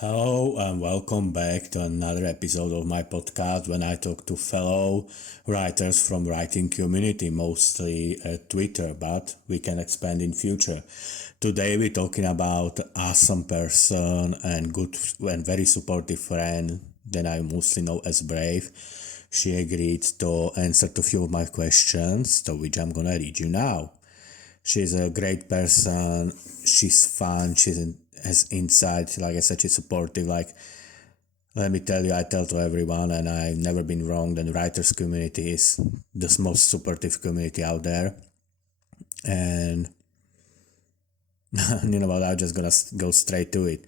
Hello and welcome back to another episode of my podcast when I talk to fellow writers from writing community, mostly at Twitter, but we can expand in future. Today we're talking about awesome person and good and very supportive friend that I mostly know as Brave. She agreed to answer to few of my questions, to which I'm gonna read you now. She's a great person. She's fun. Has insight. Like I said, she's supportive. Like, let me tell you, I tell to everyone, and I've never been wrong. The writers community is the most supportive community out there. And you know what? I'm just gonna go straight to it.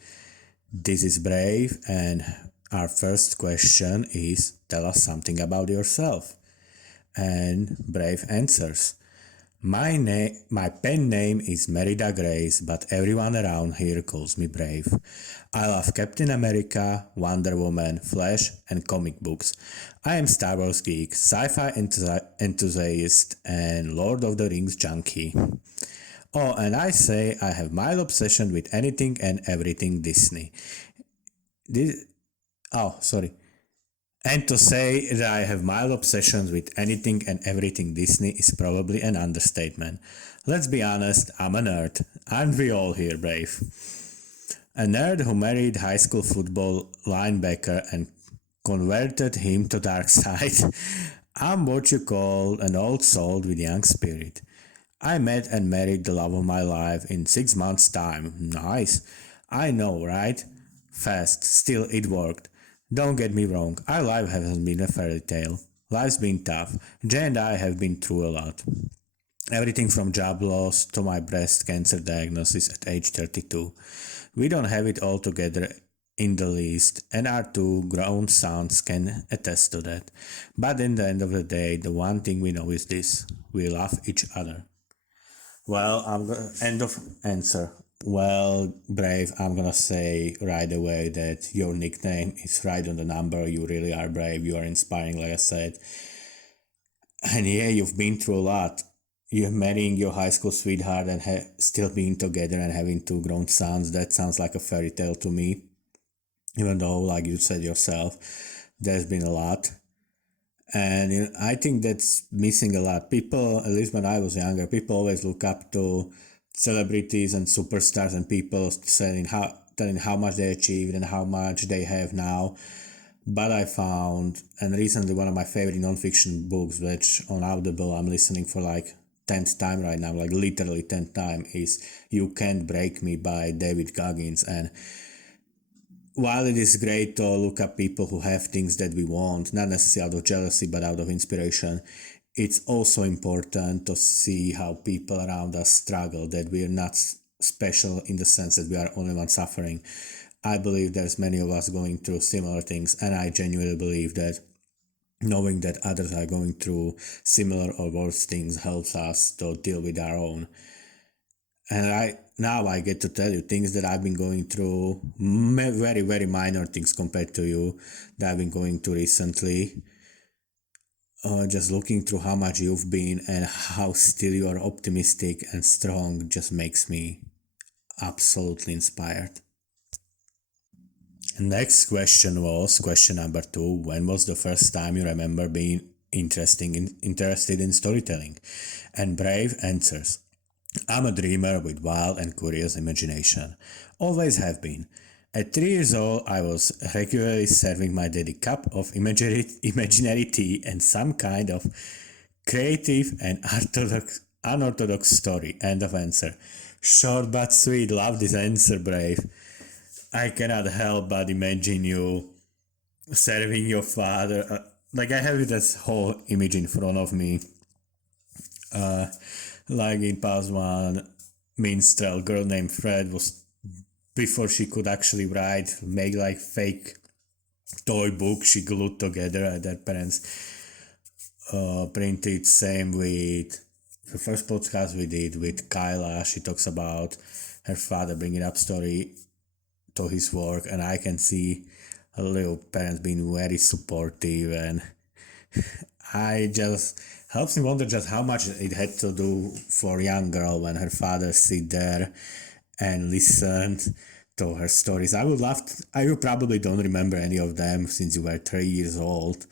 This is Brave, and our first question is: tell us something about yourself. And Brave answers. My pen name is Merida Grace, but everyone around here calls me Brave. I love Captain America, Wonder Woman, Flash, and comic books. I am Star Wars geek, sci-fi enthusiast, and Lord of the Rings junkie. Oh, and I say I have mild obsession with anything and everything Disney. This, sorry. And to say that I have mild obsessions with anything and everything Disney is probably an understatement. Let's be honest, I'm a nerd. Aren't we all here, Brave? A nerd who married high school football linebacker and converted him to dark side. I'm what you call an old soul with young spirit. I met and married the love of my life in 6 months' time. Nice. I know, right? Fast. Still, it worked. Don't get me wrong, our life hasn't been a fairy tale. Life's been tough. Jay and I have been through a lot. Everything from job loss to my breast cancer diagnosis at age 32. We don't have it all together in the least, and our two grown sons can attest to that. But in the end of the day, the one thing we know is this: we love each other. Well, end of answer. Well, Brave, I'm gonna say right away that your nickname is right on the number. You really are brave. You are inspiring, like I said. And yeah, you've been through a lot. You're marrying your high school sweetheart and still being together and having two grown sons. That sounds like a fairy tale to me. Even though, like you said yourself, there's been a lot. And I think that's missing a lot. People, at least when I was younger, people always look up to celebrities and superstars and people telling how much they achieved and how much they have now. But I found, and recently one of my favorite nonfiction books, which on Audible I'm listening for like 10th time right now, like literally 10th time, is You Can't Break Me by David Goggins. And while it is great to look up people who have things that we want, not necessarily out of jealousy, but out of inspiration, it's also important to see how people around us struggle, that we are not special in the sense that we are only one suffering. I believe there's many of us going through similar things, and I genuinely believe that knowing that others are going through similar or worse things helps us to deal with our own. And I get to tell you things that I've been going through, very, very minor things compared to you that I've been going through recently. Just looking through how much you've been and how still you are optimistic and strong just makes me absolutely inspired. Next question was question number 2. When was the first time you remember being interested in storytelling? And Brave answers. I'm a dreamer with wild and curious imagination. Always have been. At 3 years old, I was regularly serving my daddy cup of imaginary tea and some kind of creative and unorthodox story. End of answer. Short but sweet. Love this answer, Brave. I cannot help but imagine you serving your father. Like I have this whole image in front of me. Like in past one, minstrel girl named Fred was, before she could actually write, make like fake toy book she glued together at their parents printed. Same with the first podcast we did with Kyla. She talks about her father bringing up story to his work, and I can see her little parents being very supportive, and I just helps me wonder just how much it had to do for a young girl when her father sit there and listened to her stories. I would love to, you probably don't remember any of them since you were 3 years old,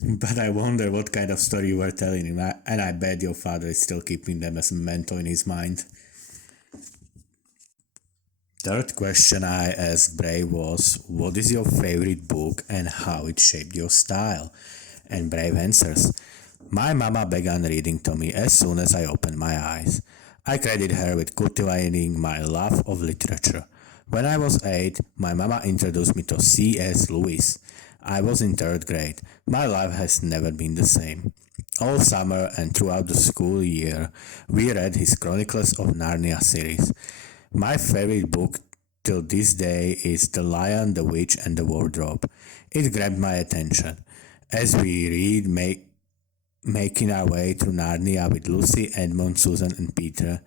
but I wonder what kind of story you were telling him. And I bet your father is still keeping them as a mentor in his mind. Third question I asked Brave was, what is your favorite book and how it shaped your style? And Brave answers, my mama began reading to me as soon as I opened my eyes. I credit her with cultivating my love of literature. When I was 8, my mama introduced me to C.S. Lewis. I was in 3rd grade. My life has never been the same. All summer and throughout the school year, we read his Chronicles of Narnia series. My favorite book till this day is The Lion, the Witch, and the Wardrobe. It grabbed my attention. As we read, making our way through Narnia with Lucy, Edmund, Susan, and Peter,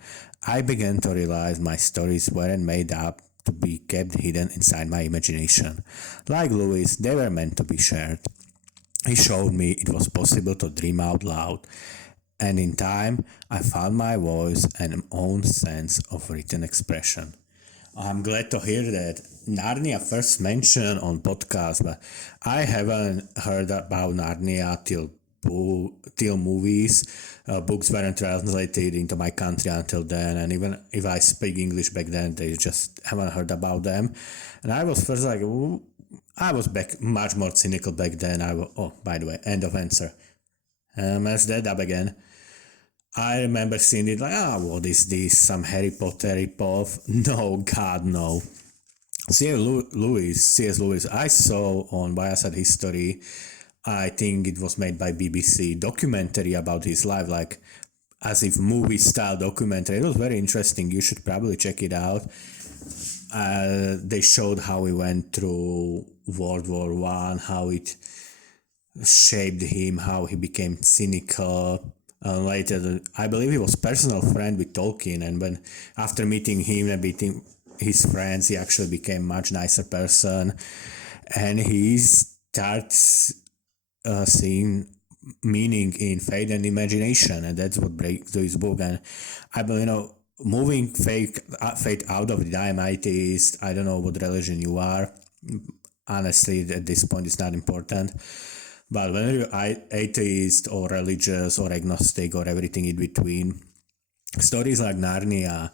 I began to realize my stories weren't made up to be kept hidden inside my imagination. Like Lewis, they were meant to be shared. He showed me it was possible to dream out loud, and in time, I found my voice and own sense of written expression. I'm glad to hear that. Narnia first mentioned on podcast, but I haven't heard about Narnia till movies. Books weren't translated into my country until then, and even if I speak English back then, they just haven't heard about them. And I was first like, ooh, I was back much more cynical back then. Oh, by the way, end of answer. Mess that up again. I remember seeing it like, what is this? Some Harry Potter ripoff? No, God, no. C.S. Lewis, I saw on Viasat History, I think it was made by BBC, documentary about his life, like as if movie style documentary. It was very interesting. You should probably check it out. They showed how he went through World War One, how it shaped him, how he became cynical. Later, I believe he was personal friend with Tolkien, and when after meeting him and meeting his friends, he actually became much nicer person, and he starts seeing meaning in fate and imagination, and that's what breaks to his book. And I believe, moving fate out of the time atheist, I don't know what religion you are. Honestly, at this point, it's not important. But whether you're atheist or religious or agnostic or everything in between, stories like Narnia,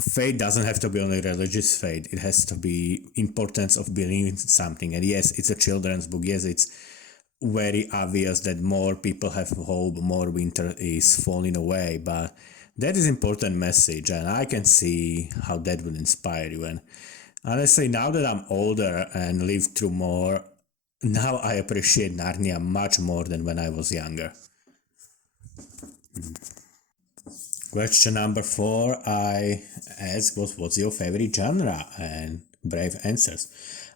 faith doesn't have to be only religious faith. It has to be importance of believing in something. And yes, it's a children's book. Yes, it's very obvious that more people have hope, more winter is falling away. But that is important message, and I can see how that would inspire you. And honestly, now that I'm older and lived through more, now I appreciate Narnia much more than when I was younger. Question number 4 I asked was, what's your favorite genre? And Brave answers,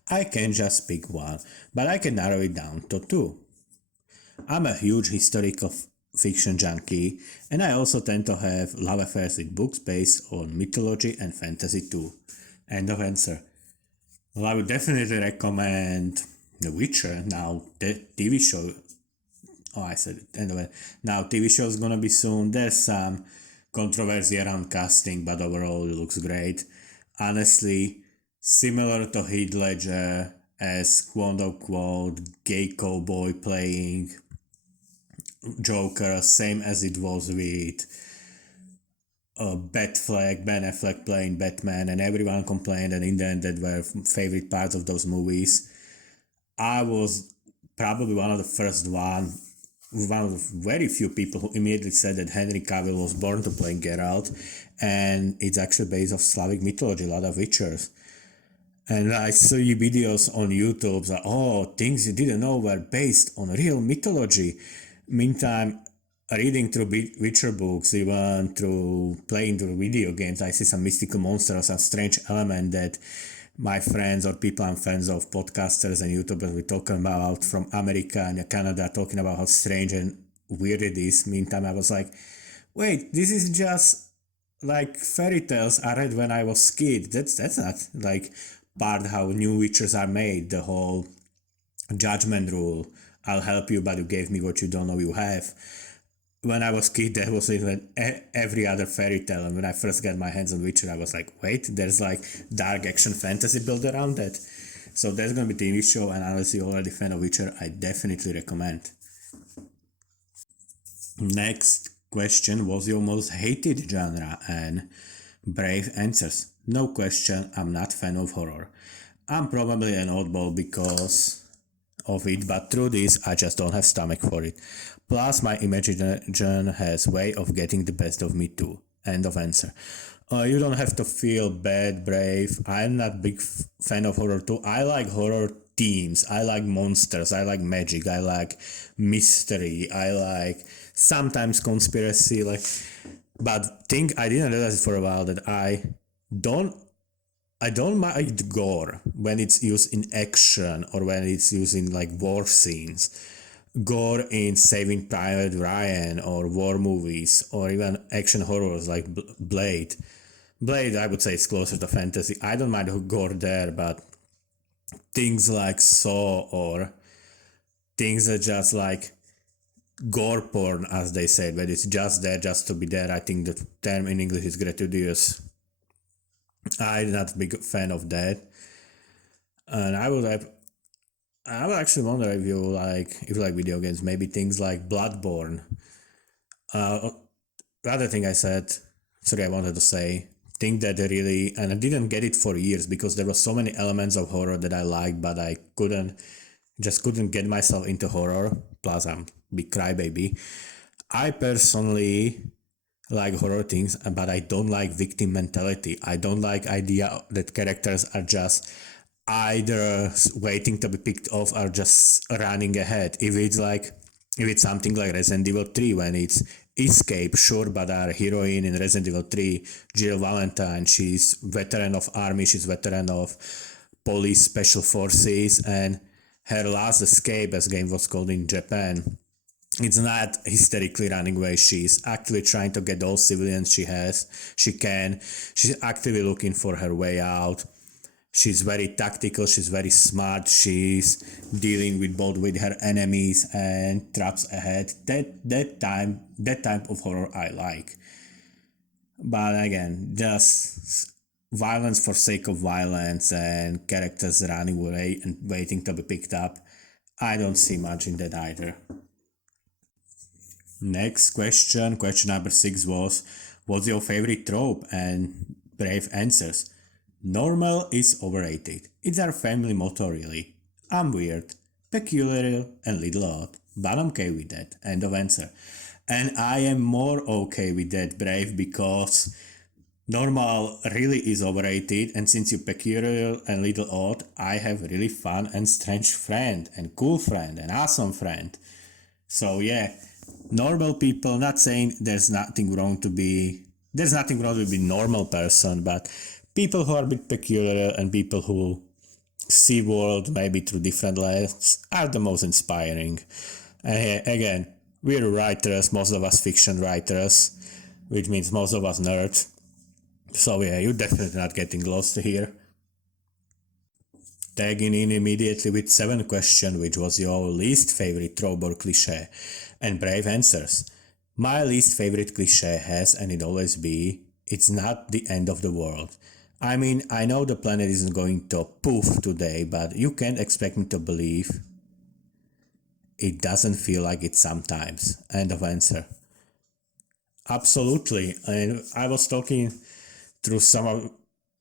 I can just pick one, but I can narrow it down to 2. I'm a huge historical fiction junkie, and I also tend to have love affairs with books based on mythology and fantasy too. End of answer. Well, I would definitely recommend The Witcher. Now, the TV show. Oh, I said it. Anyway, now TV show is gonna be soon. There's some controversy around casting, but overall it looks great. Honestly, similar to Heath Ledger as quote-unquote gay cowboy playing Joker, same as it was with Ben Affleck playing Batman, and everyone complained, and in the end that were favorite parts of those movies. I was probably one of the very few people who immediately said that Henry Cavill was born to play Geralt, and it's actually based off Slavic mythology, a lot of Witchers. And I saw videos on YouTube that, things you didn't know were based on real mythology. Meantime, reading through Witcher books, even through playing through video games, I see some mystical monster or some strange element that my friends or people I'm friends of, podcasters and YouTubers, we talking about from America and Canada, talking about how strange and weird it is. Meantime, I was like, wait, this is just like fairy tales I read when I was kid. That's not like part how new Witchers are made. The whole judgment rule. I'll help you, but you gave me what you don't know you have. when I was kid, that was even every other fairy tale. And when I first got my hands on Witcher, I was like, wait, there's like dark action fantasy built around that. So there's gonna be TV show, and unless you're already a fan of Witcher, I definitely recommend. Next question was your most hated genre, and Brave answers. No question, I'm not fan of horror. I'm probably an oddball because of it, but truth is, I just don't have stomach for it. Plus, my imagination has way of getting the best of me too. End of answer. You don't have to feel bad, Brave. I'm not big fan of horror too. I like horror themes. I like monsters. I like magic. I like mystery. I like sometimes conspiracy. But think I didn't realize it for a while that don't I don't mind gore when it's used in action or when it's used in like war scenes. Gore in Saving Private Ryan or war movies or even action horrors like Blade. Blade, I would say, is closer to fantasy. I don't mind gore there, but things like Saw or things that just like gore porn, as they say, but it's just there just to be there. I think the term in English is gratuitous. I'm not a big fan of that, and I would actually wonder if you like video games, maybe things like Bloodborne. The other thing I wanted to say, think that they really, and I didn't get it for years because there were so many elements of horror that I liked, but I couldn't get myself into horror. Plus, I'm a big crybaby. I personally like horror things, but I don't like victim mentality. I don't like idea that characters are just either waiting to be picked off or just running ahead. If it's something like Resident Evil 3 when it's escape, sure, but our heroine in Resident Evil 3, Jill Valentine, she's veteran of army, she's veteran of police special forces, and her last escape, as game was called in Japan, it's not hysterically running away. She's actively trying to get all civilians she can. She's actively looking for her way out. She's very tactical, she's very smart, she's dealing with both with her enemies and traps ahead. That type of horror I like. But again, just violence for sake of violence and characters running away and waiting to be picked up, I don't see much in that either. Next question number 6 was, what's your favorite trope? And Brave answers, normal is overrated. It's our family motto really. I'm weird, peculiar and little odd, but I'm okay with that. End of answer. And I am more okay with that, Brave, because normal really is overrated, and since you're peculiar and little odd, I have a really fun and strange friend and cool friend and awesome friend. So yeah, normal people, not saying there's nothing wrong to be normal person, but people who are a bit peculiar and people who see world maybe through different lenses are the most inspiring. Again, we're writers, most of us fiction writers, which means most of us nerds. So yeah, you're definitely not getting lost here. Tagging in immediately with 7th question, which was your least favorite trope or cliche, and Brave answers. My least favorite cliche has, and it always be, it's not the end of the world. I mean, I know the planet isn't going to poof today, but you can't expect me to believe it doesn't feel like it sometimes. End of answer. Absolutely. And I was talking through some of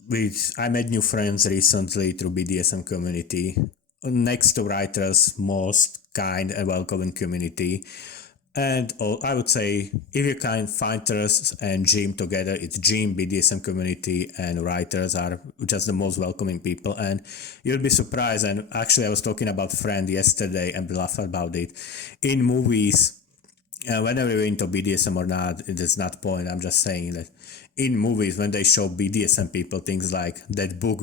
which I made new friends recently through BDSM community. Next to writers, most kind and welcoming community. And I would say if you can find Fighters and Gym together, it's Gym, BDSM community, and writers are just the most welcoming people. And you'll be surprised. And actually, I was talking about Friend yesterday and laughed about it. In movies, whenever you're into BDSM or not, it is not point. I'm just saying that in movies, when they show BDSM people, things like that book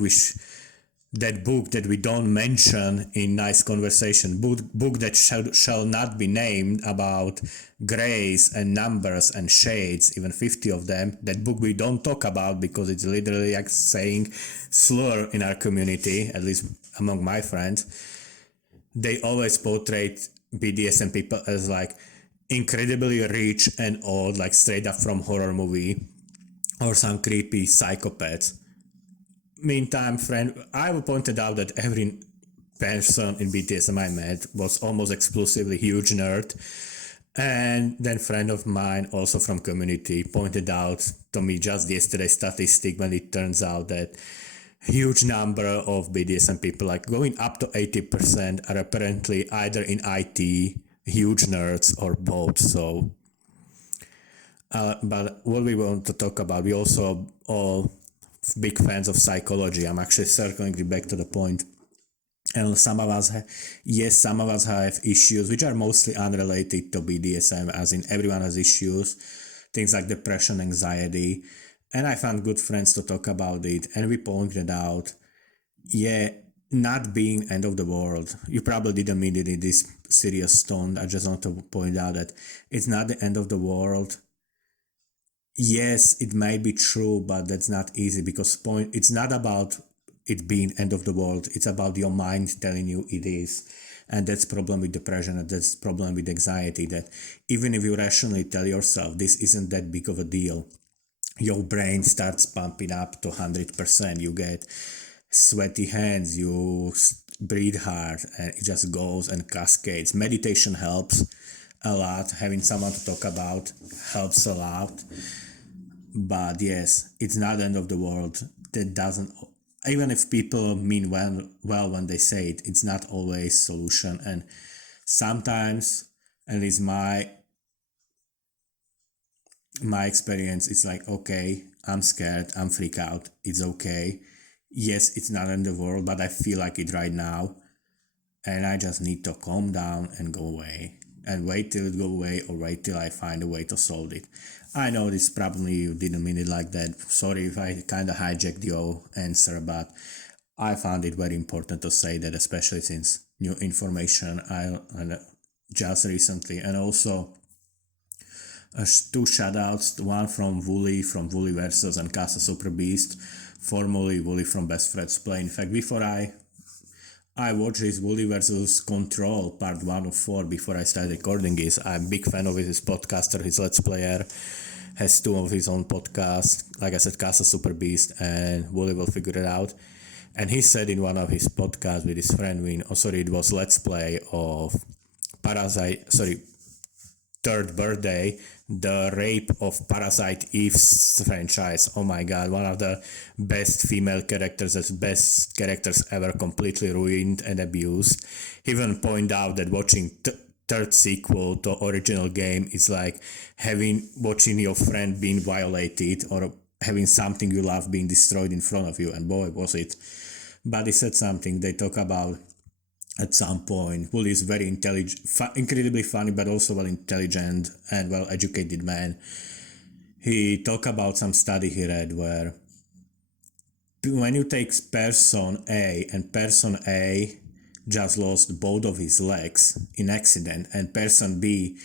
that we don't mention in nice conversation, book that shall not be named, about grays and numbers and shades, even 50 of them, that book we don't talk about because it's literally like saying slur in our community, at least among my friends. They always portray BDSM people as like incredibly rich and old, like straight up from horror movie, or some creepy psychopaths. Meantime, friend, I pointed out that every person in BTSM I met was almost exclusively huge nerd. And then friend of mine, also from community, pointed out to me just yesterday statistic when it turns out that huge number of BDSM people, like going up to 80%, are apparently either in IT, huge nerds, or both. So, but what we want to talk about, we also all big fans of psychology. I'm actually circling back to the point. And some of us, some of us have issues which are mostly unrelated to BDSM, as in everyone has issues, things like depression, anxiety. And I found good friends to talk about it. And we pointed out, not being end of the world. You probably didn't mean it in this serious tone. I just want to point out that it's not the end of the world. Yes, it may be true, but that's not easy, because it's not about it being end of the world. It's about your mind telling you it is. And that's problem with depression, and that's problem with anxiety, that even if you rationally tell yourself this isn't that big of a deal, your brain starts pumping up to 100%. You get sweaty hands, you breathe hard, and it just goes and cascades. Meditation helps a lot. Having someone to talk about helps a lot. But yes, it's not the end of the world. That doesn't, even if people mean well when they say it, it's not always solution. And sometimes, at least my experience, it's like, okay, I'm scared, I'm freaked out, it's okay. Yes, it's not in the world, but I feel like it right now, and I just need to calm down and go away, and wait till it go away, or wait till I find a way to solve it. I know this probably you didn't mean it like that. Sorry if I kind of hijacked your answer, but I found it very important to say that, especially since new information I just recently. And also two shoutouts, one from Wooly Versus and Casa Super Beast, formerly Wooly from Best Friends Play. In fact, before I watched his Wooly versus Control part 1 of 4 before I started recording this. I'm a big fan of his podcaster, his Let's Player, has 2 of his own podcasts, like I said, Casa Super Beast and Wooly will figure it out. And he said in one of his podcasts with his friend Win, it was Let's Play of Third Birthday, the rape of Parasite Eve's franchise. Oh my god, one of the best female characters, as best characters ever, completely ruined and abused. He even pointed out that watching third sequel to original game is like watching your friend being violated, or having something you love being destroyed in front of you, and boy was it. But he said something, they talk about at some point. Wooly is very intelligent, incredibly funny, but also well intelligent and well educated man. He talked about some study he read where when you take person A, and person A just lost both of his legs in accident, and person B,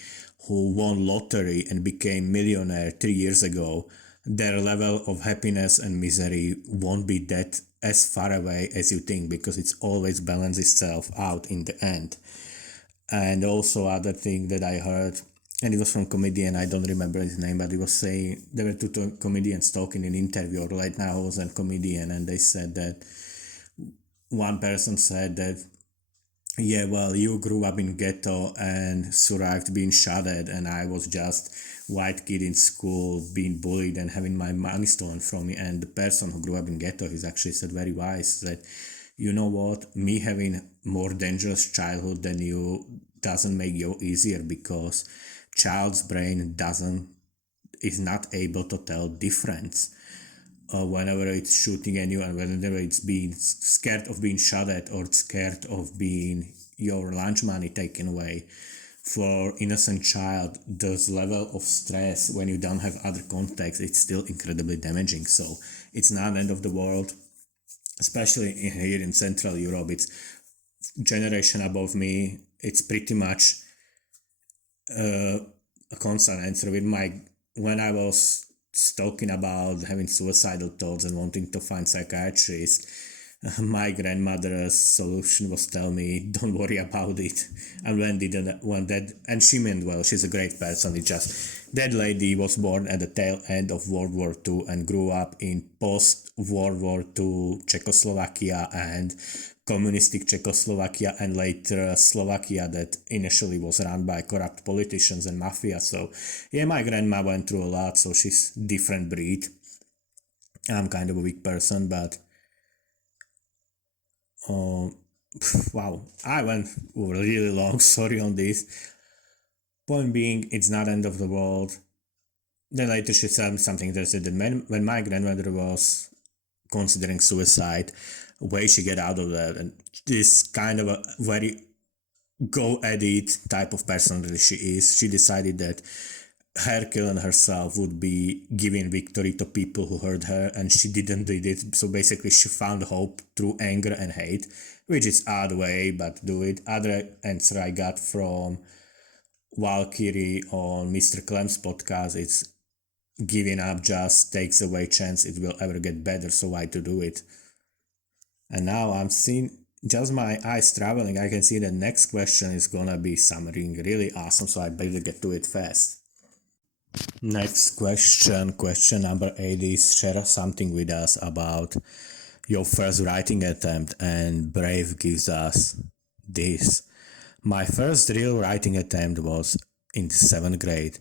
who won lottery and became millionaire 3 years ago, their level of happiness and misery won't be that as far away as you think, because it's always balance itself out in the end. And also other thing that I heard, and it was from comedian, I don't remember his name, but he was saying, there were two comedians talking in an interview, or late night host and comedian, and they said that one person said that, yeah, well, you grew up in ghetto and survived being shot at, and I was just white kid in school being bullied and having my money stolen from me. And the person who grew up in ghetto, he's actually said very wise, that, you know what, me having more dangerous childhood than you doesn't make you easier, because child's brain is not able to tell difference whenever it's shooting at you, and whenever it's being scared of being shot at, or scared of being your lunch money taken away. For innocent child, this level of stress when you don't have other context, it's still incredibly damaging. So it's not the end of the world, especially here in Central Europe. It's generation above me. It's pretty much a constant answer with when I was talking about having suicidal thoughts and wanting to find psychiatrists, My grandmother's solution was tell me, don't worry about it. And when that, and she meant well, she's a great person. It's just that lady was born at the tail end of World War II and grew up in post-World War II Czechoslovakia and communistic Czechoslovakia and later Slovakia that initially was run by corrupt politicians and mafia. So yeah, my grandma went through a lot, so she's different breed. I'm kind of a weak person, but wow, I went really long. Sorry on this. Point being, it's not end of the world. Then later she said something that said that when my grandmother was considering suicide, way she get out of that, and this kind of a very go at it type of person that she is, she decided that her killing herself would be giving victory to people who hurt her, and she didn't do it. So basically she found hope through anger and hate, which is odd way, but do it. Other answer I got from Valkyrie on Mr. Clem's podcast, it's giving up just takes away chance it will ever get better, so why to do it? And now I'm seeing just my eyes traveling. I can see the next question is gonna be something really awesome, so I better get to it fast. Next question number 8 is share something with us about your first writing attempt, and Brave gives us this. My first real writing attempt was in the 7th grade.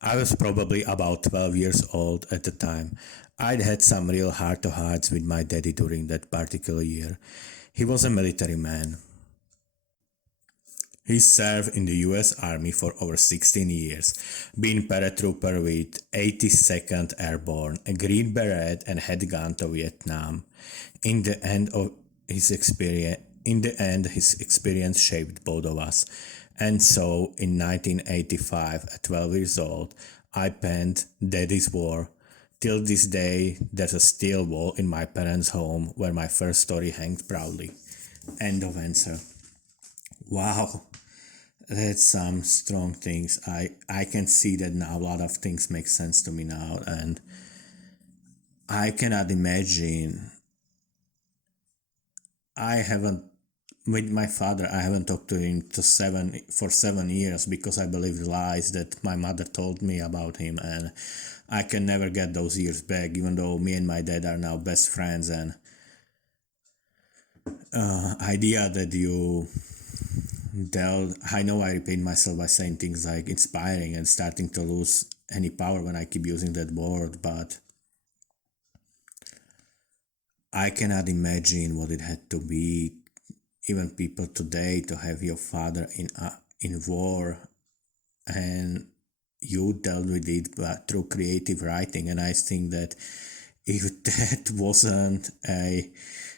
I was probably about 12 years old at the time. I'd had some real heart-to-hearts with my daddy during that particular year. He was a military man. He served in the US Army for over 16 years, being paratrooper with 82nd Airborne, a Green Beret, and had gone to Vietnam. In the end, his experience shaped both of us. And so, in 1985, at 12 years old, I penned Daddy's War. Till this day, there's a steel wall in my parents' home where my first story hangs proudly. End of answer. Wow, that's some strong things. I can see that now. A lot of things make sense to me now, and I cannot imagine. I haven't with my father. I haven't talked to him for 7 years because I believe the lies that my mother told me about him, and I can never get those years back. Even though me and my dad are now best friends, and idea that you I know I repeat myself by saying things like inspiring and starting to lose any power when I keep using that word, but I cannot imagine what it had to be, even people today, to have your father in war, and you dealt with it through creative writing. And I think that if that wasn't a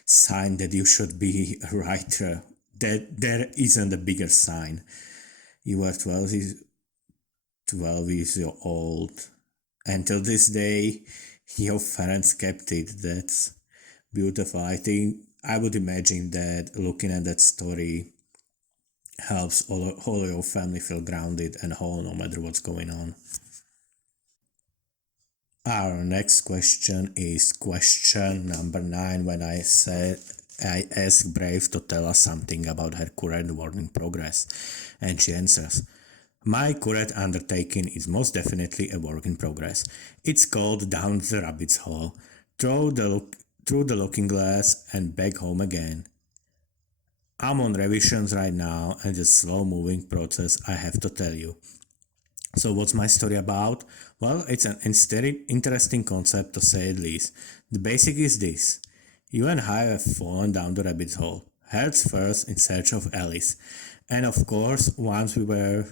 sign that you should be a writer, that there isn't a bigger sign. You are 12 years old, and till this day your parents kept it. That's beautiful. I think I would imagine that looking at that story helps all your family feel grounded and whole no matter what's going on. Our next question is question number 9, when I asked Brave to tell us something about her current work in progress, and she answers, my current undertaking is most definitely a work in progress. It's called Down the Rabbit's Hole, through the looking glass and back home again. I'm on revisions right now, and it's a slow-moving process, I have to tell you. So what's my story about? Well, it's an interesting concept to say at least. The basic is this. You and I have fallen down the rabbit's hole, heads first in search of Alice. And of course, once we were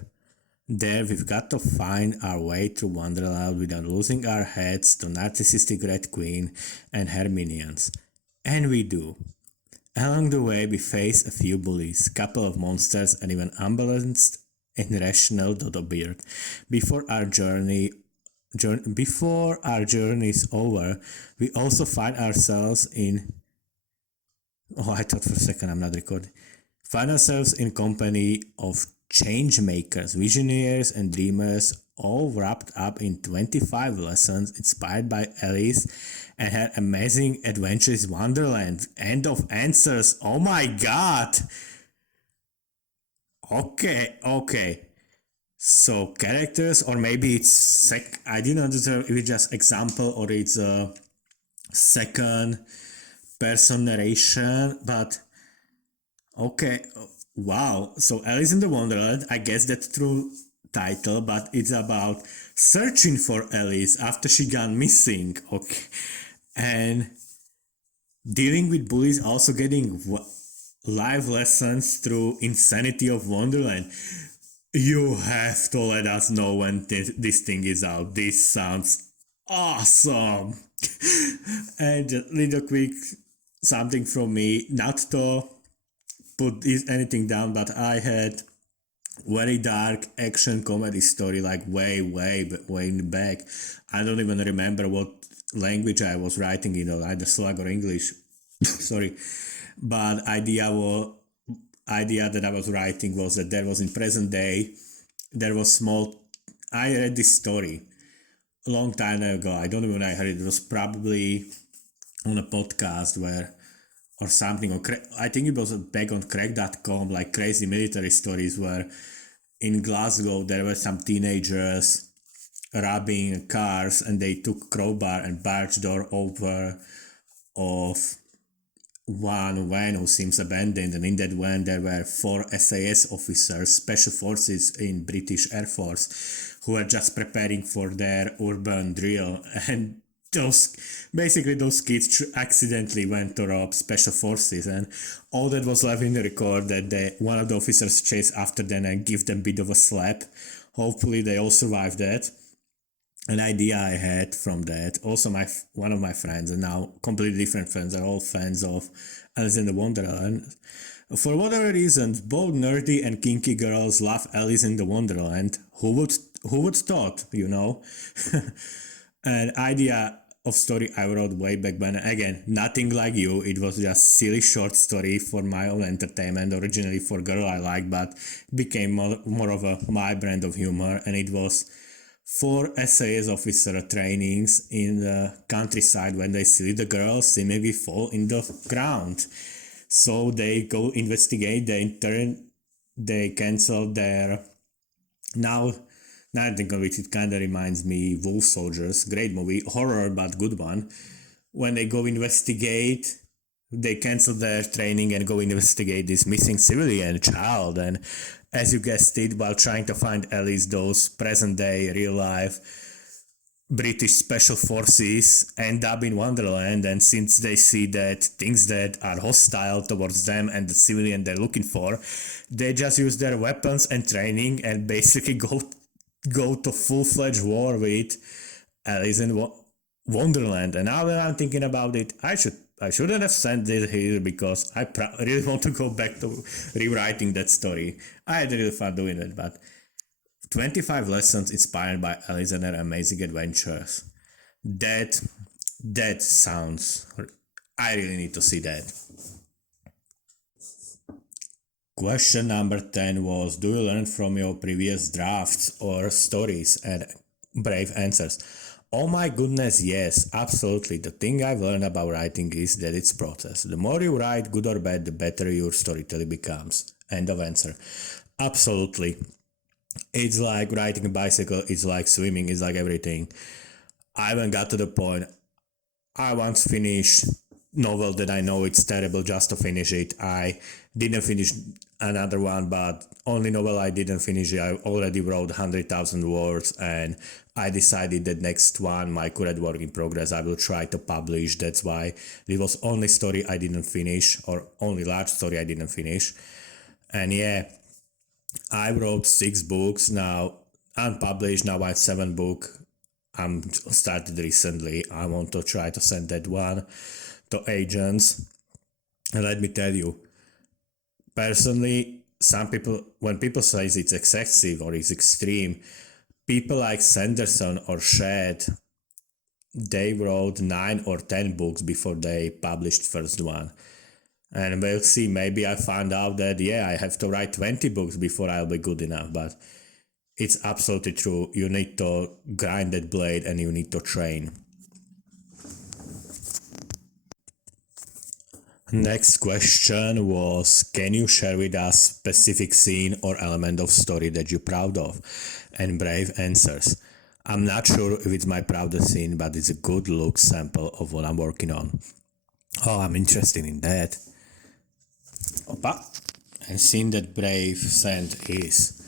there, we've got to find our way through Wonderland without losing our heads to narcissistic Red Queen and her minions. And we do. Along the way, we face a few bullies, couple of monsters, and even unbalanced and irrational Dodo Beard. Before our journey is over, we also find ourselves in. Oh, I thought for a second I'm not recording. Find ourselves in company of change makers, visionaries, and dreamers all wrapped up in 25 lessons inspired by Alice and her amazing adventures in Wonderland. End of answers. Oh my god! Okay. So characters, or maybe it's I didn't understand if it's just example or it's a second person narration, but okay. Wow. So Alice in the Wonderland, I guess that's true title, but it's about searching for Alice after she gone missing. Okay. And dealing with bullies, also getting live lessons through Insanity of Wonderland. You have to let us know when this thing is out. This sounds awesome. And just little quick something from me, not to put anything down, but I had very dark action comedy story like way in the back. I don't even remember what language I was writing in, either Slack or English. Sorry, but idea that I was writing was that there was in present day, there was small. I read this story a long time ago. I don't know when I heard it. It was probably on a podcast where or something. I think it was back on crack.com, like crazy military stories where in Glasgow there were some teenagers robbing cars and they took crowbar and barged door over of one van who seems abandoned, and in that van there were 4 SAS officers, special forces in British Air Force, who were just preparing for their urban drill, and those kids accidentally went to rob special forces, and all that was left in the record that one of the officers chased after them and give them a bit of a slap. Hopefully they all survived that. An idea I had from that. Also, one of my friends, and now completely different friends, are all fans of Alice in the Wonderland. For whatever reason, both nerdy and kinky girls love Alice in the Wonderland. Who would thought, An idea of story I wrote way back when. Again, nothing like you. It was just silly short story for my own entertainment, originally for girl I like, but became more of my brand of humor, and it was 4 SAS officer trainings in the countryside when they see the girls seemingly fall in the ground. So they go investigate, they cancel their... Now I think of it, it kind of reminds me Wolf Soldiers, great movie, horror but good one. When they go investigate, they cancel their training and go investigate this missing civilian child, and as you guessed it, while trying to find Alice, those present day real life British special forces end up in Wonderland, and since they see that things that are hostile towards them and the civilian they're looking for, they just use their weapons and training and basically go to full-fledged war with Alice in Wonderland. And now that I'm thinking about it, I shouldn't have sent it here because I really want to go back to rewriting that story. I had really fun doing it, but 25 lessons inspired by Alice and her amazing adventures. That sounds... I really need to see that. Question number 10 was, do you learn from your previous drafts or stories? And brave answers. Oh my goodness, yes, absolutely. The thing I've learned about writing is that it's process. The more you write, good or bad, the better your storytelling becomes. End of answer. Absolutely. It's like riding a bicycle, it's like swimming, it's like everything. I haven't got to the point. I once finished novel that I know it's terrible just to finish it. I didn't finish another one, but only novel I didn't finish it. I already wrote 100,000 words, and I decided that next one, my current work in progress, I will try to publish. That's why it was only story I didn't finish, or only large story I didn't finish. And yeah, I wrote 6 books now, unpublished. Now I have 7 books. I'm started recently. I want to try to send that one to agents. And let me tell you, personally, some people, when people say it's excessive or it's extreme, people like Sanderson or Shad, they wrote 9 or 10 books before they published first one. And we'll see, maybe I found out that, yeah, I have to write 20 books before I'll be good enough. But It's absolutely true. You need to grind that blade and you need to train. Next question was, can you share with us specific scene or element of story that you're proud of? And Brave answers, I'm not sure if it's my proudest scene, but it's a good look sample of what I'm working on. Oh, I'm interested in that. Opa. And scene that Brave sent is,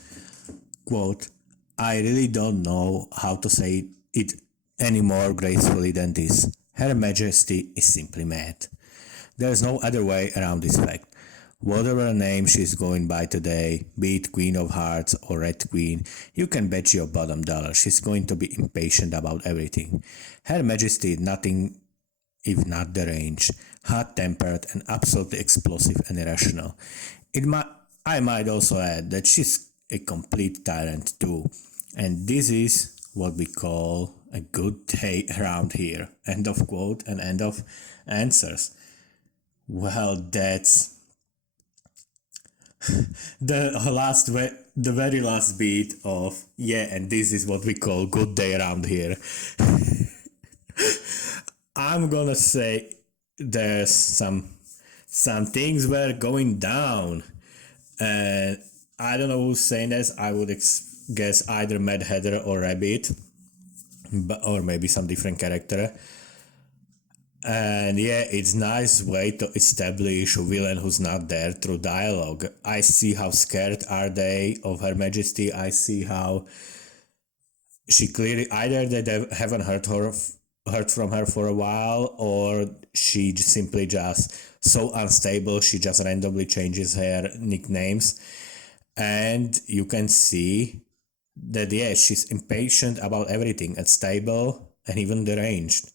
quote, I really don't know how to say it any more gracefully than this. Her Majesty is simply mad. There's no other way around this fact. Whatever name she's going by today, be it Queen of Hearts or Red Queen, you can bet your bottom dollar she's going to be impatient about everything. Her Majesty is nothing if not deranged, hot-tempered and absolutely explosive and irrational. I might also add that she's a complete tyrant too, and this is what we call a good day around here. End of quote and end of answers. Well, that's the very last beat of yeah, and this is what we call good day around here. I'm gonna say there's some things were going down, and I don't know who's saying this. I would guess either Mad Hatter or Rabbit, or maybe some different character. And yeah, it's nice way to establish a villain who's not there through dialogue. I see how scared are they of Her Majesty. I see how she clearly either they haven't heard from her for a while, or she simply just so unstable she just randomly changes her nicknames. And you can see that yeah, she's impatient about everything, unstable and even deranged.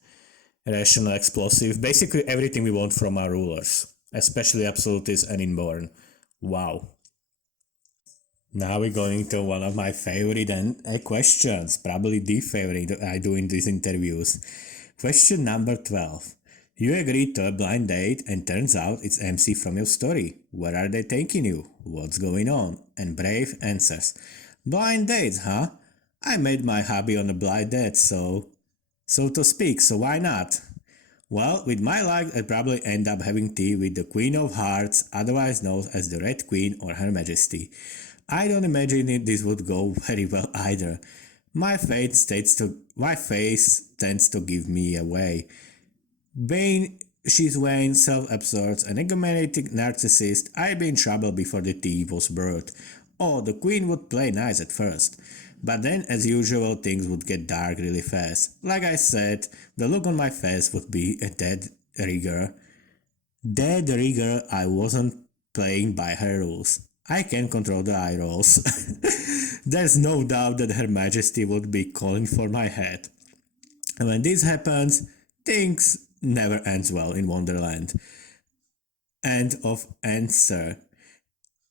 Rational, explosive, basically everything we want from our rulers, especially absolutists and inborn. Wow. Now we're going to one of my favorite questions, probably the favorite that I do in these interviews. Question number 12. You agreed to a blind date and turns out it's MC from your story. Where are they taking you? What's going on? And Brave answers, blind dates, huh? I made my hobby on a blind date, so to speak, so why not? Well, with my luck, I'd probably end up having tea with the Queen of Hearts, otherwise known as the Red Queen or Her Majesty. I don't imagine this would go very well either. My face tends to give me away. She's vain, self-absorbed, and egomaniac narcissist. I'd be in trouble before the tea was brewed. Oh, the Queen would play nice at first. But then, as usual, things would get dark really fast. Like I said, the look on my face would be a dead rigor. Dead rigor, I wasn't playing by her rules. I can control the eye rolls. There's no doubt that Her Majesty would be calling for my head. And when this happens, things never ends well in Wonderland. End of answer.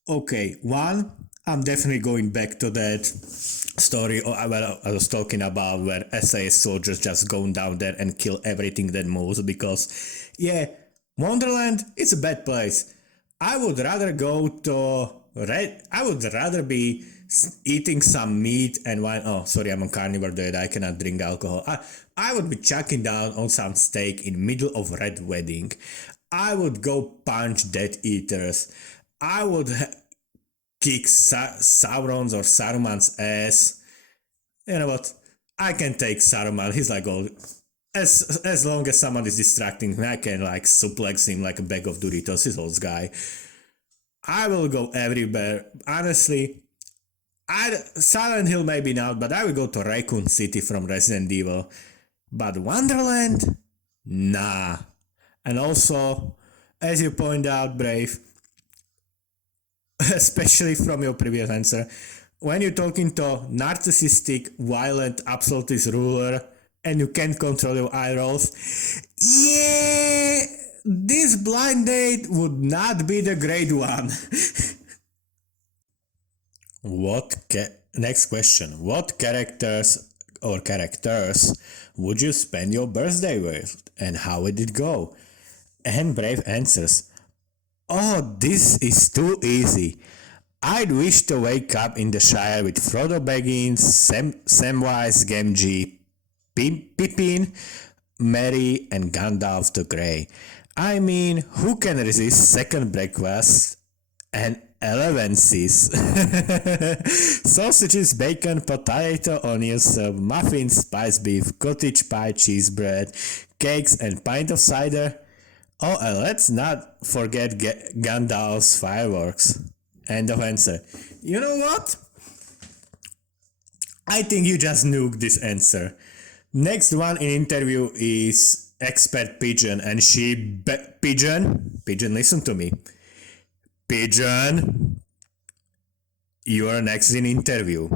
Okay, one, I'm definitely going back to that story where I was talking about, where SAS soldiers just go down there and kill everything that moves, because yeah, Wonderland, it's a bad place. I would rather go to I would rather be eating some meat and wine. Oh, sorry, I'm on carnivore diet. I cannot drink alcohol. I would be chucking down on some steak in middle of Red Wedding. I would go punch Death Eaters. I would kick Sauron's or Saruman's ass. You know what? I can take Saruman. He's like all. As long as someone is distracting me, I can like suplex him like a bag of Doritos. He's old guy. I will go everywhere. Honestly, Silent Hill maybe not, but I will go to Raccoon City from Resident Evil. But Wonderland? Nah. And also, as you point out, Brave, especially from your previous answer, when you're talking to narcissistic, violent, absolutist ruler, and you can't control your eye rolls, yeah, this blind date would not be the great one. Next question. What characters would you spend your birthday with, and how would it go? And Brave answers, oh, this is too easy. I'd wish to wake up in the Shire with Frodo Baggins, Samwise Gamgee, Pippin, Merry, and Gandalf the Grey. I mean, who can resist second breakfast and elevences? Sausages, bacon, potato, onions, muffins, spice beef, cottage pie, cheese bread, cakes, and pint of cider. Oh, and let's not forget Gandalf's fireworks. End of answer. You know what? I think you just nuked this answer. Next one in interview is expert Pigeon, and Pigeon, listen to me. Pigeon, you are next in interview.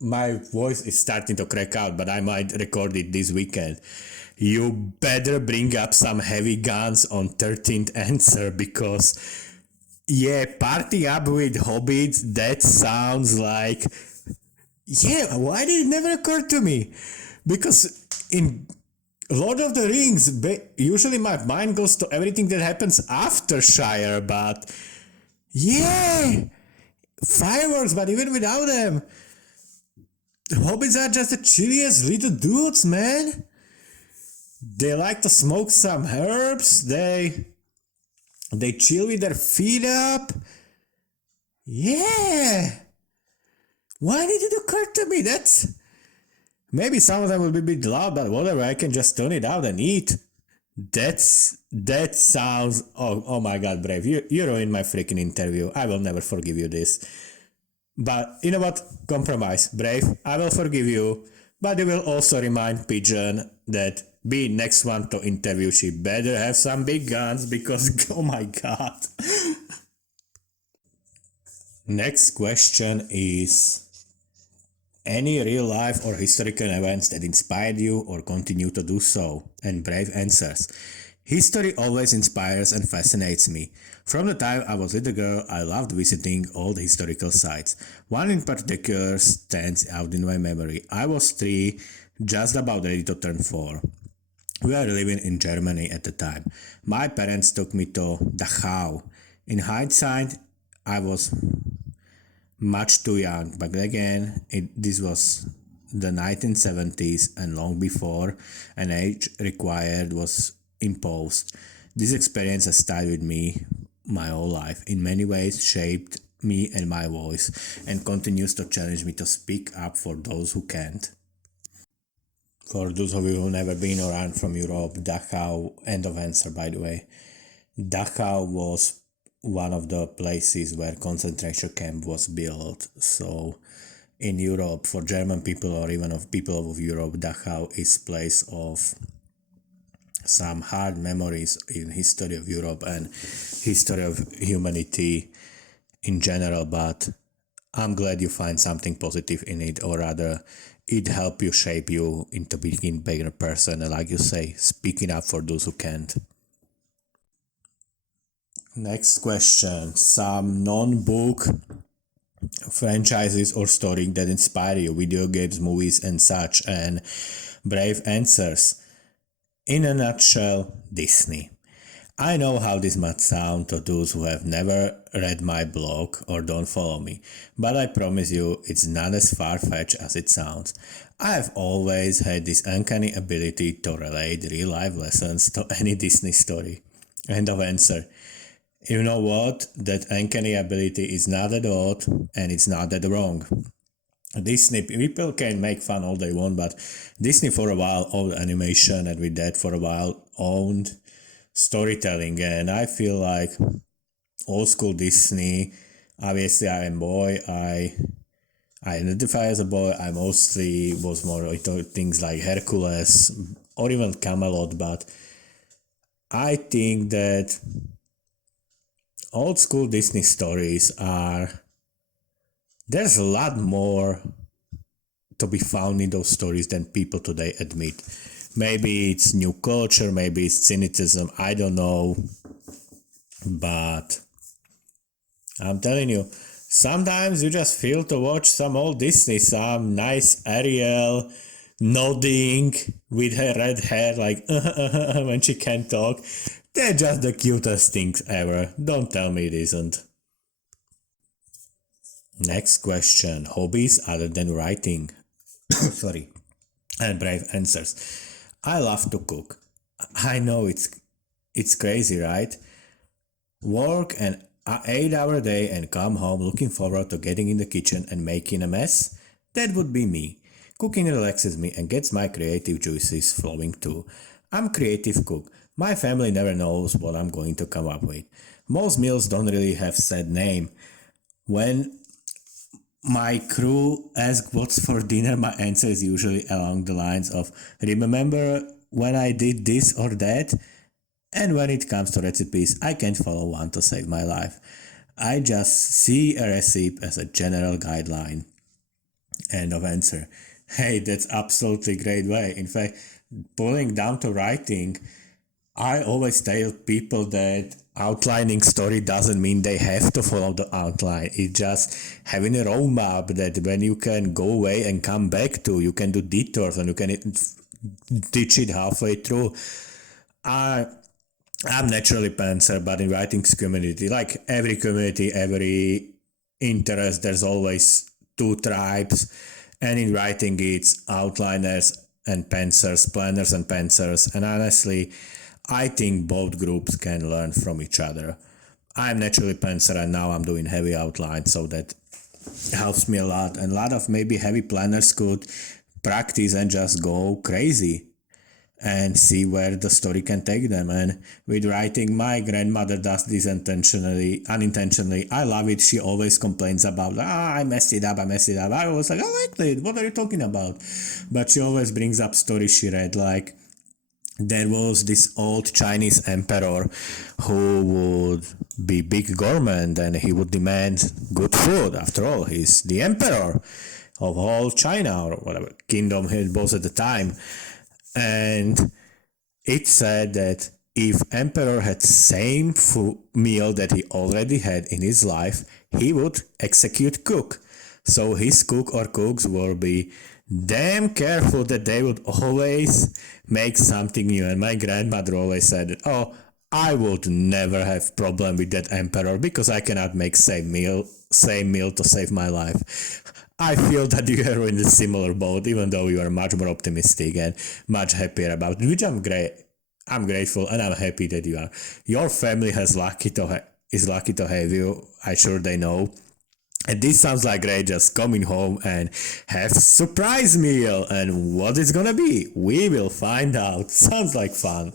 My voice is starting to crack out, but I might record it this weekend. You better bring up some heavy guns on 13th answer, because yeah, party up with hobbits, that sounds like, yeah, why did it never occur to me? Because in Lord of the Rings, usually my mind goes to everything that happens after Shire, but yeah, fireworks, but even without them, hobbits are just the chilliest little dudes, man. They like to smoke some herbs, they chill with their feet up. Yeah. Why did it occur to me? That's... Maybe some of them will be a bit loud, but whatever, I can just turn it out and eat. That sounds... Oh my god, Brave, you ruined my freaking interview. I will never forgive you this. But you know what? Compromise. Brave, I will forgive you, but you will also remind Pigeon that be next one to interview, she better have some big guns, because oh my god. Next question is: any real life or historical events that inspired you or continue to do so? And Brave answers: history always inspires and fascinates me. From the time I was a little girl, I loved visiting old historical sites. One in particular stands out in my memory. I was 3, just about ready to turn 4. We were living in Germany at the time. My parents took me to Dachau. In hindsight, I was much too young, but again, this was the 1970s, and long before an age required was imposed. This experience has stayed with me my whole life. In many ways, shaped me and my voice, and continues to challenge me to speak up for those who can't. For those of you who've never been or aren't from Europe, Dachau, end of answer by the way, Dachau was one of the places where concentration camp was built. So in Europe, for German people or even of people of Europe, Dachau is place of some hard memories in history of Europe and history of humanity in general, but I'm glad you find something positive in it, or rather it help you shape you into being a bigger person, and like you say, speaking up for those who can't. Next question: some non-book franchises or story that inspire you, video games, movies and such. And Brave answers: in a nutshell, Disney. I know how this might sound to those who have never read my blog or don't follow me, but I promise you it's not as far-fetched as it sounds. I have always had this uncanny ability to relate real-life lessons to any Disney story. End of answer. You know what? That uncanny ability is not that odd, and it's not that wrong. Disney, people can make fun all they want, but Disney for a while owned animation, and with that for a while owned storytelling, and I feel like old school Disney, obviously I am a boy, I identify as a boy, I mostly was more into things like Hercules or even Camelot, but I think that old school Disney stories there's a lot more to be found in those stories than people today admit. Maybe it's new culture, maybe it's cynicism, I don't know. But I'm telling you, sometimes you just feel to watch some old Disney, some nice Ariel nodding with her red hair like when she can't talk. They're just the cutest things ever. Don't tell me it isn't. Next question. Hobbies other than writing. Sorry. And Brave answers. I love to cook. I know it's crazy, right? Work an 8 hour day and come home looking forward to getting in the kitchen and making a mess? That would be me. Cooking relaxes me and gets my creative juices flowing too. I'm a creative cook. My family never knows what I'm going to come up with. Most meals don't really have set name. When my crew asks what's for dinner, my answer is usually along the lines of remember when I did this or that? And when it comes to recipes, I can't follow one to save my life. I just see a recipe as a general guideline. End of answer. Hey, that's absolutely great way. In fact, pulling down to writing, I always tell people that outlining story doesn't mean they have to follow the outline. It's just having a roadmap that when you can go away and come back to, you can do detours and you can teach it halfway through. I'm naturally pantser, but in writing community, like every community, every interest, there's always two tribes. And in writing, it's outliners and pantsers, planners and pantsers. And honestly, I think both groups can learn from each other. I'm naturally pantser and now I'm doing heavy outline, so that helps me a lot. And a lot of maybe heavy planners could practice and just go crazy and see where the story can take them. And with writing, my grandmother does this unintentionally. I love it. She always complains about, I messed it up. I was like, I liked it. What are you talking about? But she always brings up stories she read, like there was this old Chinese emperor who would be big gourmand and he would demand good food. After all, he's the emperor of all China or whatever kingdom he was at the time. And it said that if emperor had same meal that he already had in his life, he would execute cook. So his cook or cooks will be damn careful that they would always make something new. And my grandmother always said, oh, I would never have problem with that emperor because I cannot make same meal to save my life. I feel that you are in a similar boat, even though you are much more optimistic and much happier about it, which I'm great. I'm grateful and I'm happy that you are. Your family is lucky to have you. I'm sure they know. And this sounds like great, just coming home and have surprise meal. And what it's gonna be, we will find out. Sounds like fun.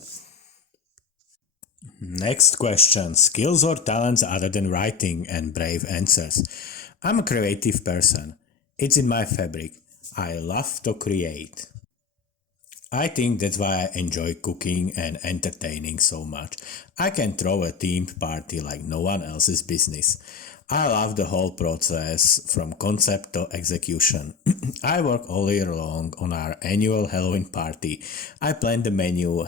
Next question. Skills or talents other than writing, and Brave answers. I'm a creative person. It's in my fabric. I love to create. I think that's why I enjoy cooking and entertaining so much. I can throw a themed party like no one else's business. I love the whole process from concept to execution. I work all year long on our annual Halloween party. I plan the menu,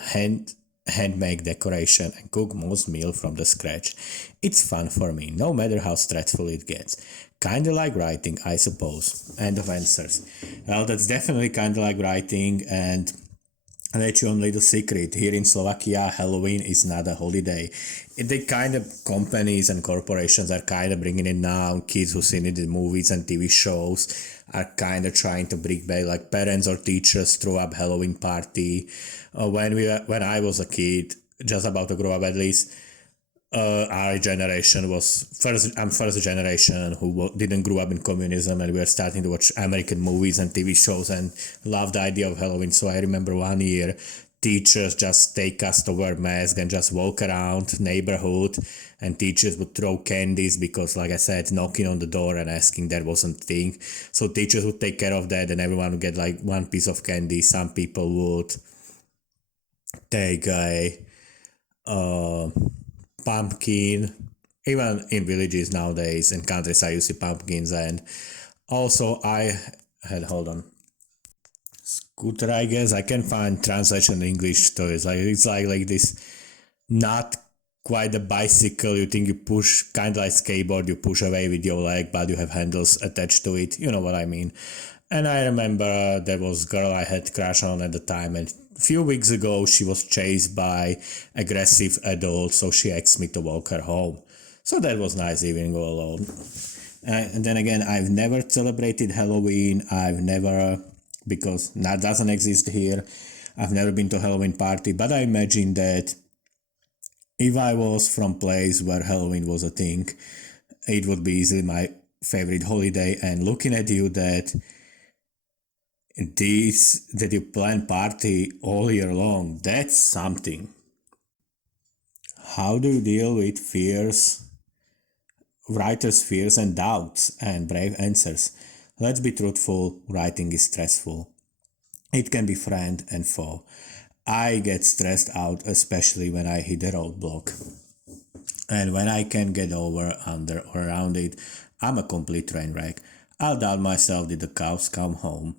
handmade decoration and cook most meal from the scratch. It's fun for me, no matter how stressful it gets. Kinda like writing, I suppose. End of answers. Well, that's definitely kinda like writing, and I'll let you on a little secret. Here in Slovakia, Halloween is not a holiday. The kind of companies and corporations are kind of bringing it now. Kids who seen it in movies and TV shows are kind of trying to bring back, like parents or teachers throw up Halloween party. When I was a kid, just about to grow up at least, our generation was I'm first generation who didn't grow up in communism, and we were starting to watch American movies and TV shows and love the idea of Halloween. So I remember one year teachers just take us to wear masks and just walk around neighborhood, and teachers would throw candies because, like I said, knocking on the door and asking, that wasn't a thing. So teachers would take care of that and everyone would get like one piece of candy. Some people would take a pumpkin. Even in villages nowadays, in countryside, you see pumpkins. And also I had, hold on, scooter, I guess. I can find translation in English to it. It's like this, not quite a bicycle. You think you push, kind of like skateboard, you push away with your leg, but you have handles attached to it. You know what I mean. And I remember there was a girl I had crush on at the time, and a few weeks ago she was chased by aggressive adults, so she asked me to walk her home. So that was nice, even go alone. And then again, I've never celebrated Halloween. I've never, because that doesn't exist here. I've never been to a Halloween party, but I imagine that if I was from place where Halloween was a thing, it would be easily my favorite holiday. And looking at you that you plan party all year long, that's something. How do you deal with fears, writer's fears and doubts, and brave answers? Let's be truthful, writing is stressful. It can be friend and foe. I get stressed out, especially when I hit a roadblock. And when I can get over, under, or around it, I'm a complete train wreck. I'll doubt myself did the cows come home.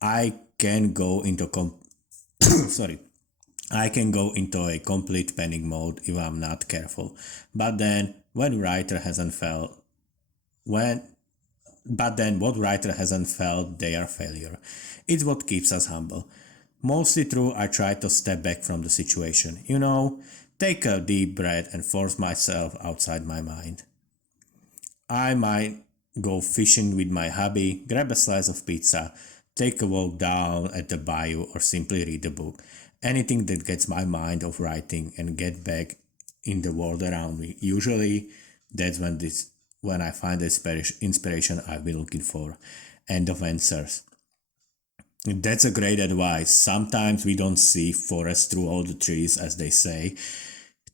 I can go into sorry. I can go into a complete panic mode if I'm not careful. But then when writer hasn't felt when but then what writer hasn't felt their failure. It's what keeps us humble. Mostly true, I try to step back from the situation. Take a deep breath and force myself outside my mind. I might go fishing with my hubby, grab a slice of pizza, take a walk down at the bayou, or simply read a book. Anything that gets my mind off writing and get back in the world around me. Usually, that's when I find the inspiration I've been looking for. End of answers. That's a great advice. Sometimes we don't see forest through all the trees, as they say.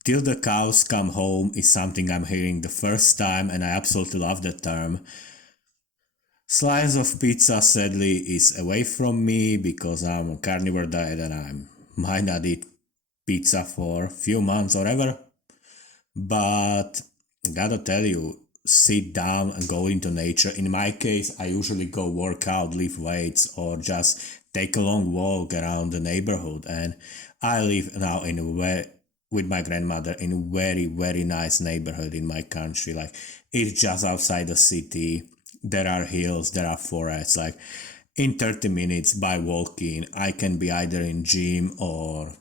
Till the cows come home is something I'm hearing the first time, and I absolutely love that term. Slice of pizza, sadly, is away from me because I'm on carnivore diet and I might not eat pizza for a few months or ever. But gotta tell you, sit down and go into nature. In my case, I usually go work out, lift weights, or just take a long walk around the neighborhood. And I live now with my grandmother in a very, very nice neighborhood in my country. Like, it's just outside the city. There are hills, there are forests. Like, in 30 minutes by walking, I can be either in gym or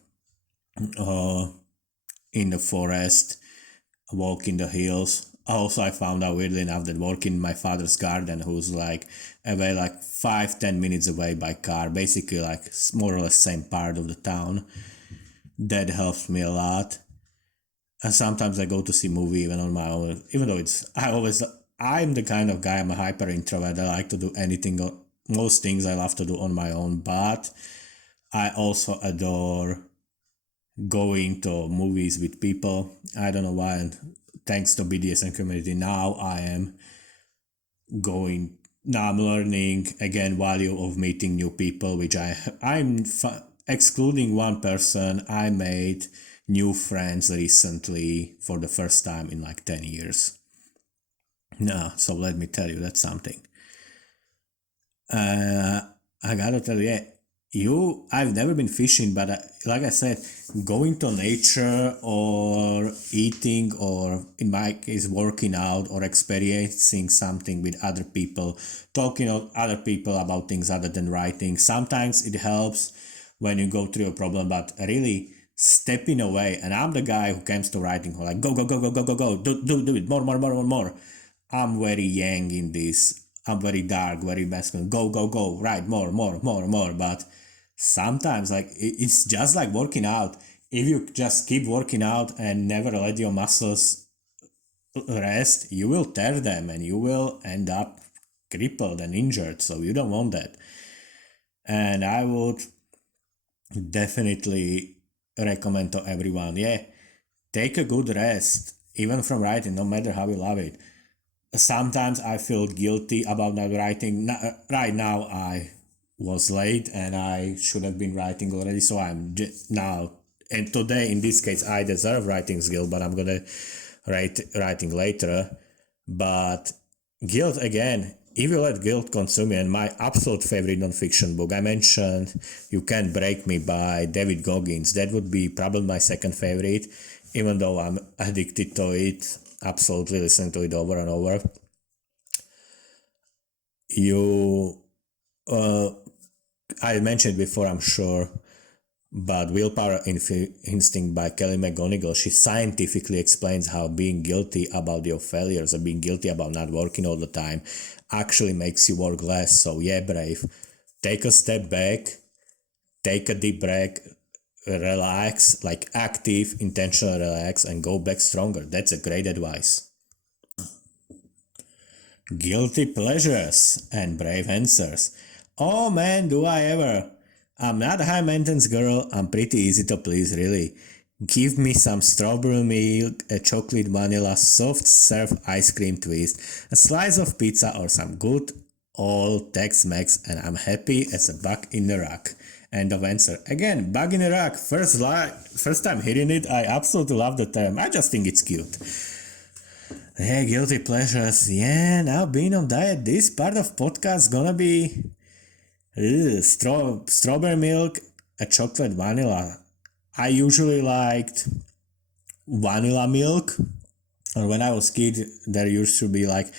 in the forest, walk in the hills. Also, I found out weirdly enough that working in my father's garden, who's like away like 5-10 minutes away by car, basically like more or less same part of the town, that helps me a lot. And sometimes I go to see movie even on my own, even though I'm the kind of guy, I'm a hyper introvert. I like to do most things I love to do on my own, but I also adore going to movies with people. I don't know why, and thanks to BDSM community, now I'm learning again value of meeting new people, which excluding one person, I made new friends recently for the first time in like 10 years. No, so let me tell you, that's something. I gotta tell you, I've never been fishing, but like I said, going to nature or eating, or in my case, working out or experiencing something with other people, talking to other people about things other than writing. Sometimes it helps when you go through a problem, but really stepping away. And I'm the guy who comes to writing, who like, go, go, go, go, go, go, go, do it, more. I'm very yang in this. I'm very dark, very masculine. Go, go, go, write more. But sometimes, like, it's just like working out. If you just keep working out and never let your muscles rest, you will tear them and you will end up crippled and injured. So you don't want that. And I would definitely recommend to everyone, take a good rest, even from writing, no matter how you love it. Sometimes I feel guilty about not writing. Right now, I was late and I should have been writing already, so I'm now. And today, in this case, I deserve writing skill, but I'm gonna writing later. But guilt again. If you let guilt consume you, and my absolute favorite nonfiction book, I mentioned You Can't Break Me by David Goggins. That would be probably my second favorite, even though I'm addicted to it. Absolutely listen to it over and over. I mentioned before, I'm sure, But Willpower Instinct by Kelly McGonigal, she scientifically explains how being guilty about your failures and being guilty about not working all the time actually makes you work less. So yeah, Brave, take a step back, take a deep breath, relax, like active, intentional relax, and go back stronger. That's a great advice. Guilty pleasures and brave answers. Oh man, do I ever. I'm not a high maintenance girl, I'm pretty easy to please, really. Give me some strawberry milk, a chocolate vanilla soft serve ice cream twist, a slice of pizza, or some good old Tex-Mex, and I'm happy as a bug in the rock. End of answer. Again, bug in the rock. First time hearing it, I absolutely love the term. I just think it's cute. Yeah, guilty pleasures. Yeah, now being on diet, this part of podcast gonna be strawberry milk, a chocolate vanilla. I usually liked vanilla milk, or when I was kid, there used to be like,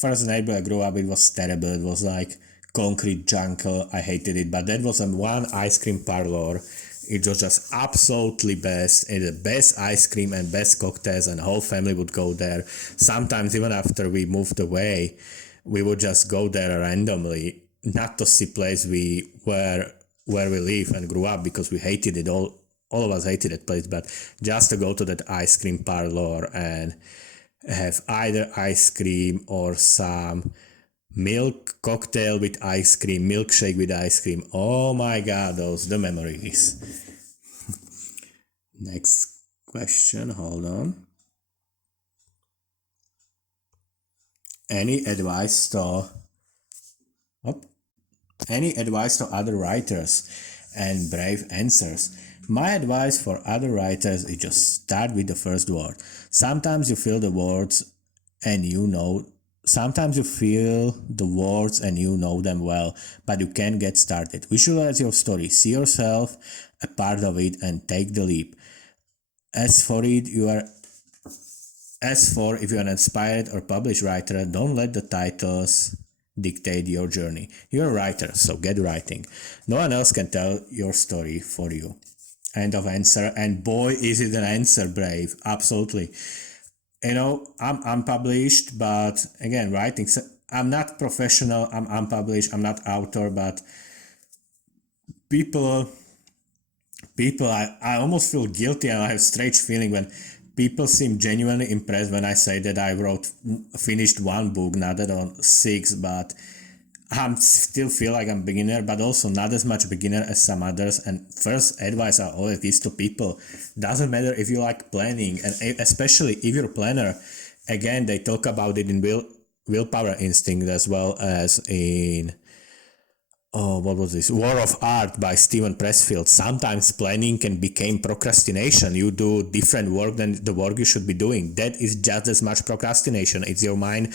first neighbor I grew up, it was terrible. It was like concrete jungle. I hated it, but that was one ice cream parlor. It was just absolutely best. And the best ice cream and best cocktails, and the whole family would go there. Sometimes even after we moved away, we would just go there randomly, not to see place where we live and grew up, because we hated it all of us hated that place, but just to go to that ice cream parlor and have either ice cream or some milk cocktail with ice cream, milkshake with ice cream. Oh my god, those the memories. Next question, hold on. Any advice to other writers? And brave answers. My advice for other writers is just start with the first word. Sometimes you feel the words and sometimes you feel the words and you know them well, but you can't get started. Visualize your story, see yourself a part of it, and take the leap. As for if you're an inspired or published writer, don't let the titles dictate your journey. You're a writer, so get writing. No one else can tell your story for you. End of answer. And boy, is it an answer, Brave. Absolutely. I'm unpublished, but again, writing. I'm not professional. I'm unpublished. I'm not author, but people, I almost feel guilty, and I have strange feeling when people seem genuinely impressed when I say that I finished one book, not that on 6, but I still feel like I'm beginner, but also not as much beginner as some others. And first advice I always give to people, doesn't matter if you like planning, and especially if you're a planner. Again, they talk about it in Willpower Instinct, as well as in what was this? War of Art by Stephen Pressfield. Sometimes planning can become procrastination. You do different work than the work you should be doing. That is just as much procrastination. It's your mind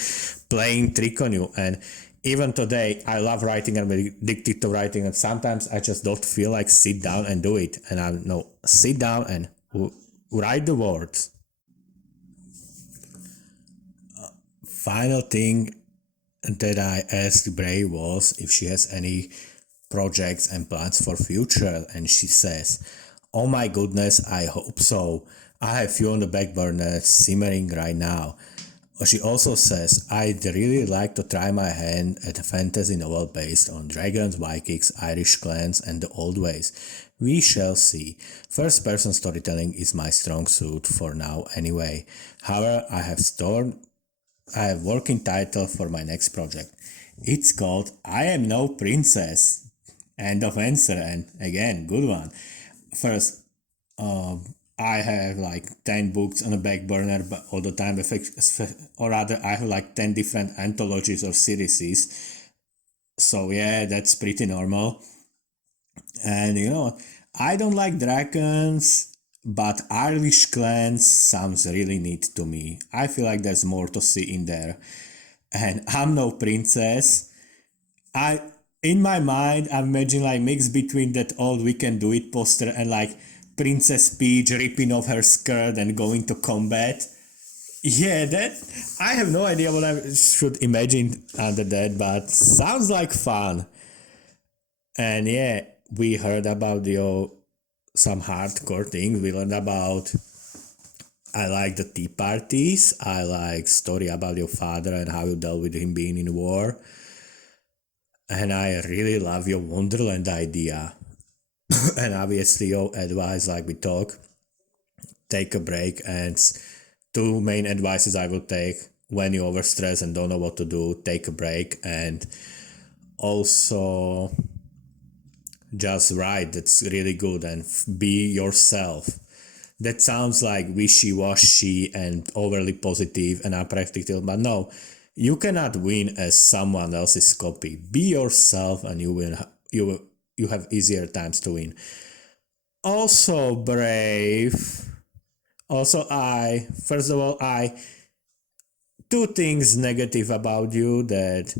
playing trick on you. And even today, I love writing and I'm addicted to writing. And sometimes I just don't feel like sit down and do it. And I know, sit down and write the words. Final thing that I asked Bray was if she has any projects and plans for future, and she says, "Oh my goodness, I hope so. I have few on the back burner simmering right now." She also says, "I'd really like to try my hand at a fantasy novel based on dragons, Vikings, Irish clans, and the old ways. We shall see. First person storytelling is my strong suit for now anyway. However, I have working title for my next project. It's called I Am No Princess." End of answer. And again, good one. First, I have like 10 books on the back burner but all the time, or rather I have like 10 different anthologies or series. So yeah, that's pretty normal. And I don't like dragons, but Irish clans sounds really neat to me. I feel like there's more to see in there. And I'm no princess. In my mind, I'm imagining like mix between that old We Can Do It poster and like Princess Peach ripping off her skirt and going to combat. Yeah, that I have no idea what I should imagine under that, but sounds like fun. And yeah, we heard about your some hardcore things. We learned about I like the tea parties. I like story about your father and how you dealt with him being in war. And I really love your Wonderland idea. And obviously your advice, like we talk, take a break. And two main advices I would take when you overstress and don't know what to do, take a break. And also just write. That's really good. And be yourself. That sounds like wishy-washy and overly positive and unpractical, but no, you cannot win as someone else's copy. Be yourself, and you have easier times to win. Also, Brave. Also, first of all, two things negative about you that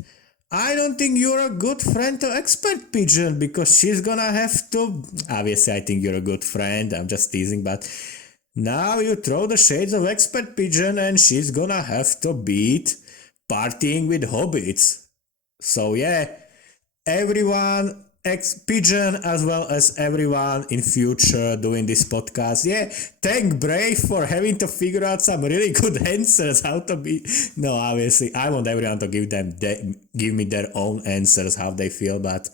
I don't think you're a good friend to Expert Pigeon because she's gonna have to. Obviously, I think you're a good friend. I'm just teasing, but now you throw the shades of Expert Pigeon and she's gonna have to beat partying with hobbits. So, yeah, everyone, Pigeon as well as everyone in future doing this podcast. Yeah, thank Brave for having to figure out some really good answers how to be. No, obviously, I want everyone to give me their own answers how they feel, but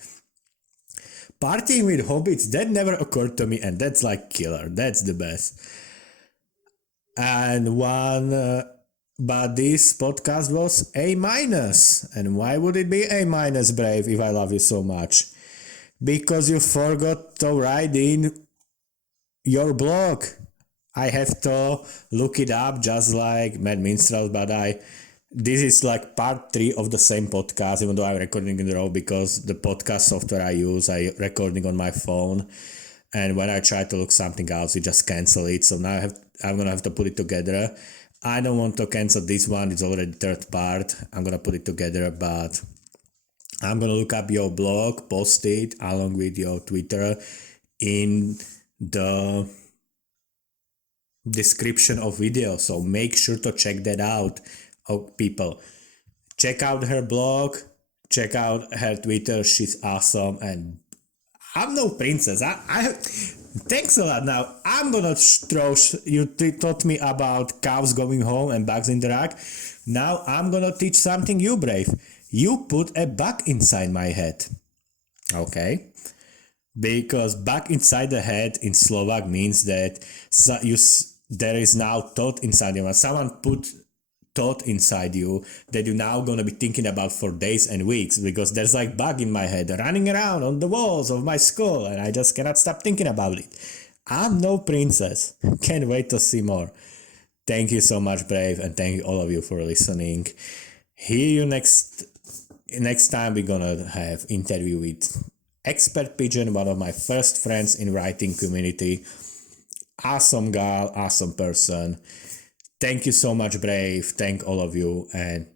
partying with hobbits, that never occurred to me, and that's like killer. That's the best. And but this podcast was A minus. And why would it be A minus, Brave, if I love you so much? Because you forgot to write in your blog. I have to look it up just like Mad Minstrel, but this is like part 3 of the same podcast, even though I'm recording in a row because the podcast software I use, I recording on my phone. And when I try to look something else, it just cancel it. So now I'm gonna have to put it together. I don't want to cancel this one. It's already third part. I'm gonna put it together, but I'm gonna look up your blog, post it along with your Twitter in the description of video. So make sure to check that out. Oh, people, check out her blog, check out her Twitter. She's awesome, and I'm no princess. Thanks a lot. Now I'm gonna throw. You taught me about cows going home and bugs in the rack. Now I'm gonna teach something you, Brave. You put a bug inside my head. Okay? Because bug inside the head in Slovak means that there is now thought inside you. Someone put thought inside you that you're now gonna be thinking about for days and weeks because there's like bug in my head running around on the walls of my skull and I just cannot stop thinking about it. I'm no princess. Can't wait to see more. Thank you so much, Brave, and thank you all of you for listening. Hear you next time. We're gonna have interview with Expert Pigeon, one of my first friends in writing community. Awesome gal, awesome person. Thank you so much, Brave. Thank all of you, and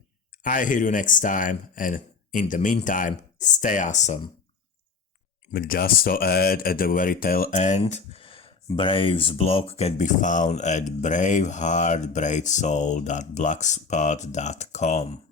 I hear you next time. And in the meantime, stay awesome. But just to add at the very tail end, Brave's blog can be found at braveheartbravesoul.blogspot.com.